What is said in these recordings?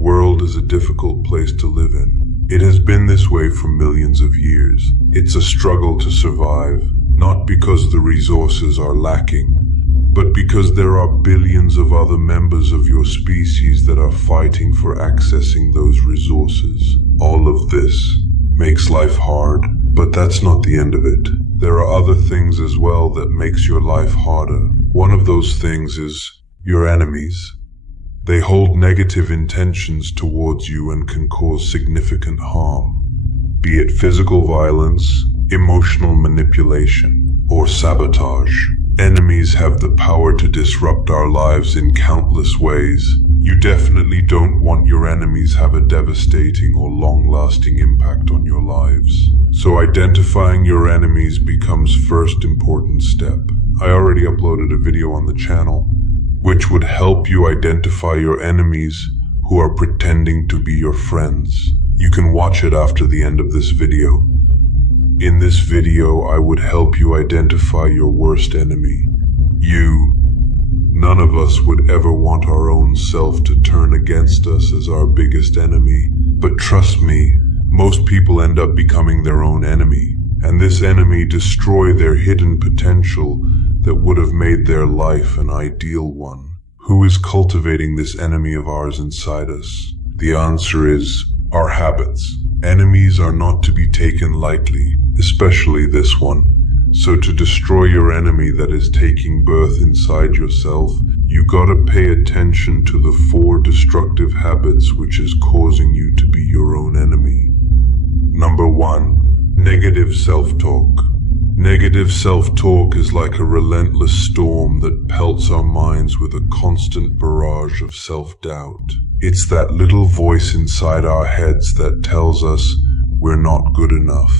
world is a difficult place to live in. It has been this way for millions of years. It's a struggle to survive, not because the resources are lacking, but because there are billions of other members of your species that are fighting for accessing those resources. All of this makes life hard, but that's not the end of it. There are other things as well that makes your life harder. One of those things is your enemies. They hold negative intentions towards you and can cause significant harm, be it physical violence, emotional manipulation, or sabotage. Enemies have the power to disrupt our lives in countless ways. You definitely don't want your enemies have a devastating or long-lasting impact on your lives. So identifying your enemies becomes first important step. I already uploaded a video on the channel, which would help you identify your enemies who are pretending to be your friends. You can watch it after the end of this video. In this video, I would help you identify your worst enemy, you. None of us would ever want our own self to turn against us as our biggest enemy. But trust me, most people end up becoming their own enemy, and this enemy destroy their hidden potential that would have made their life an ideal one. Who is cultivating this enemy of ours inside us? The answer is our habits. Enemies are not to be taken lightly, especially this one. So to destroy your enemy that is taking birth inside yourself, you gotta pay attention to the 4 destructive habits which is causing you to be your own enemy. Number 1, negative self-talk. Negative self-talk is like a relentless storm that pelts our minds with a constant barrage of self-doubt. It's that little voice inside our heads that tells us we're not good enough,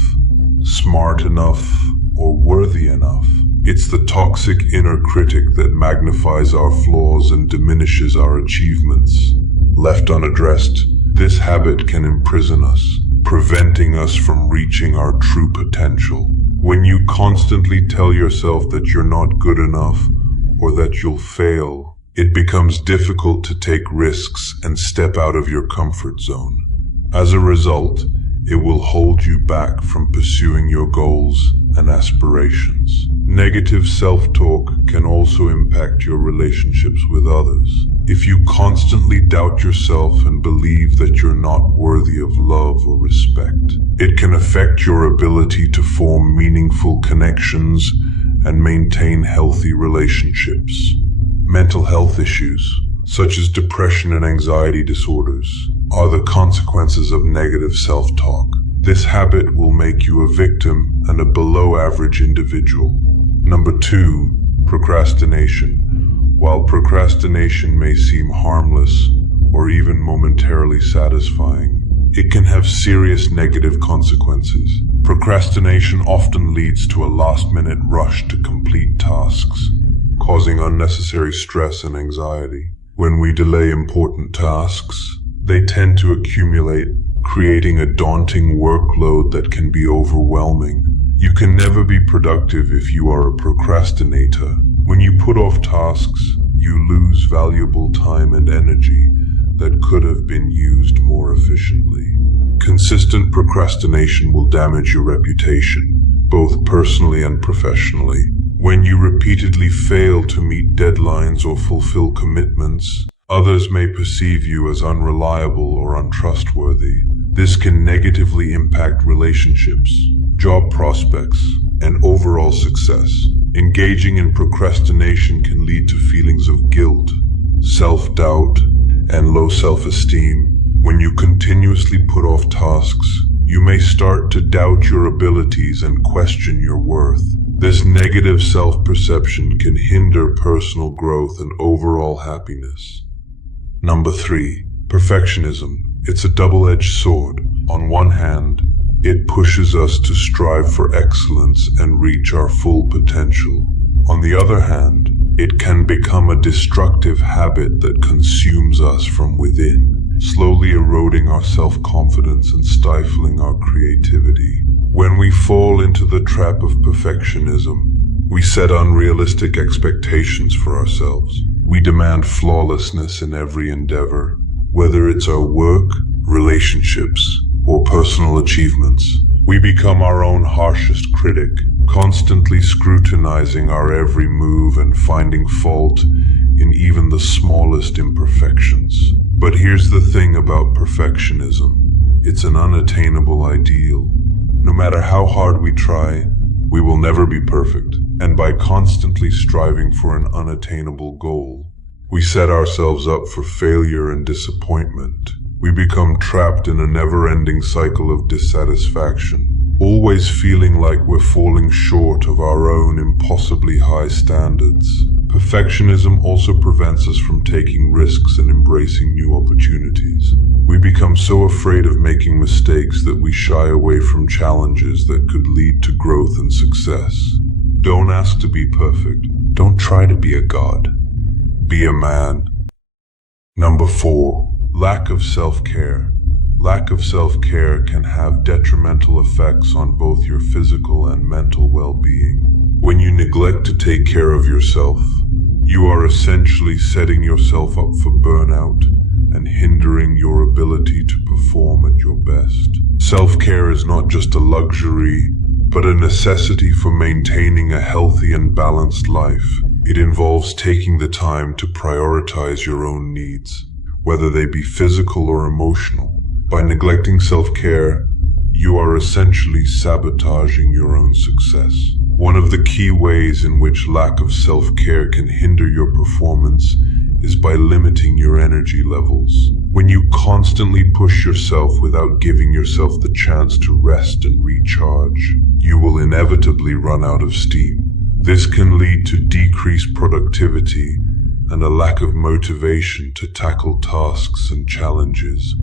smart enough, or worthy enough. It's the toxic inner critic that magnifies our flaws and diminishes our achievements. Left unaddressed, this habit can imprison us, preventing us from reaching our true potential. When you constantly tell yourself that you're not good enough or that you'll fail, it becomes difficult to take risks and step out of your comfort zone. As a result, it will hold you back from pursuing your goals and aspirations. Negative self-talk can also impact your relationships with others. If you constantly doubt yourself and believe that you're not worthy of love or respect, it can affect your ability to form meaningful connections and maintain healthy relationships. Mental health issues, such as depression and anxiety disorders, are the consequences of negative self-talk. This habit will make you a victim and a below-average individual. Number 2, procrastination. While procrastination may seem harmless or even momentarily satisfying, it can have serious negative consequences. Procrastination often leads to a last-minute rush to complete tasks, causing unnecessary stress and anxiety. When we delay important tasks, they tend to accumulate, creating a daunting workload that can be overwhelming. You can never be productive if you are a procrastinator. When you put off tasks, you lose valuable time and energy that could have been used more efficiently. Consistent procrastination will damage your reputation, both personally and professionally. When you repeatedly fail to meet deadlines or fulfill commitments, others may perceive you as unreliable or untrustworthy. This can negatively impact relationships, job prospects, and overall success. Engaging in procrastination can lead to feelings of guilt, self-doubt, and low self-esteem. When you continuously put off tasks, you may start to doubt your abilities and question your worth. This negative self-perception can hinder personal growth and overall happiness. Number 3, perfectionism. It's a double-edged sword. On one hand, it pushes us to strive for excellence and reach our full potential. On the other hand, it can become a destructive habit that consumes us from within, slowly eroding our self-confidence and stifling our creativity. When we fall into the trap of perfectionism, we set unrealistic expectations for ourselves. We demand flawlessness in every endeavor, whether it's our work, relationships, or personal achievements. We become our own harshest critic, constantly scrutinizing our every move and finding fault in even the smallest imperfections. But here's the thing about perfectionism. It's an unattainable ideal. No matter how hard we try, we will never be perfect. And by constantly striving for an unattainable goal, we set ourselves up for failure and disappointment. We become trapped in a never-ending cycle of dissatisfaction, always feeling like we're falling short of our own impossibly high standards. Perfectionism also prevents us from taking risks and embracing new opportunities. We become so afraid of making mistakes that we shy away from challenges that could lead to growth and success. Don't ask to be perfect. Don't try to be a god. Be a man. Number 4. Lack of self-care. Lack of self-care can have detrimental effects on both your physical and mental well-being. When you neglect to take care of yourself, you are essentially setting yourself up for burnout and hindering your ability to perform at your best. Self-care is not just a luxury, but a necessity for maintaining a healthy and balanced life. It involves taking the time to prioritize your own needs, whether they be physical or emotional. By neglecting self-care, you are essentially sabotaging your own success. One of the key ways in which lack of self-care can hinder your performance is by limiting your energy levels. When you constantly push yourself without giving yourself the chance to rest and recharge, you will inevitably run out of steam. This can lead to decreased productivity and a lack of motivation to tackle tasks and challenges.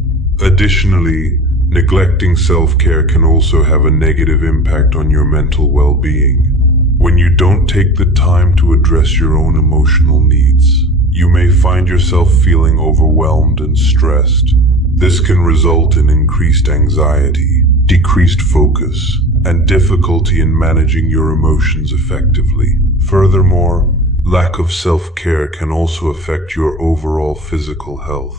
Additionally, neglecting self-care can also have a negative impact on your mental well-being. When you don't take the time to address your own emotional needs, you may find yourself feeling overwhelmed and stressed. This can result in increased anxiety, decreased focus, and difficulty in managing your emotions effectively. Furthermore, lack of self-care can also affect your overall physical health.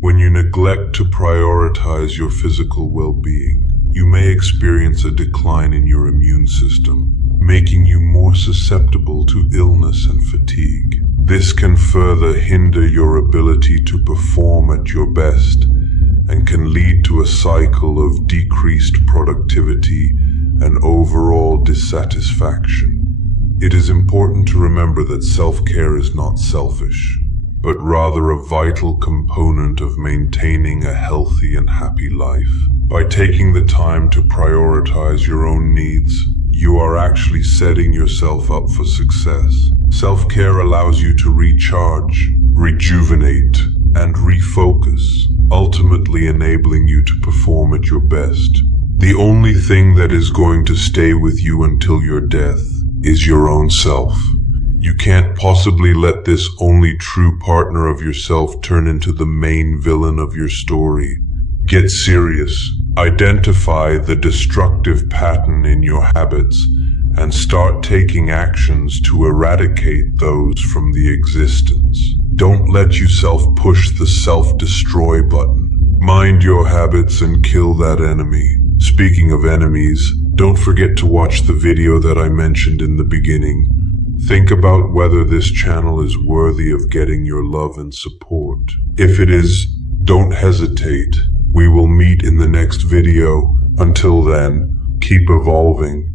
When you neglect to prioritize your physical well-being, you may experience a decline in your immune system, making you more susceptible to illness and fatigue. This can further hinder your ability to perform at your best and can lead to a cycle of decreased productivity and overall dissatisfaction. It is important to remember that self-care is not selfish, but rather a vital component of maintaining a healthy and happy life. By taking the time to prioritize your own needs, you are actually setting yourself up for success. Self-care allows you to recharge, rejuvenate, and refocus, ultimately enabling you to perform at your best. The only thing that is going to stay with you until your death is your own self. You can't possibly let this only true partner of yourself turn into the main villain of your story. Get serious. Identify the destructive pattern in your habits and start taking actions to eradicate those from the existence. Don't let yourself push the self-destroy button. Mind your habits and kill that enemy. Speaking of enemies, don't forget to watch the video that I mentioned in the beginning. Think about whether this channel is worthy of getting your love and support. If it is, don't hesitate. We will meet in the next video. Until then, keep evolving.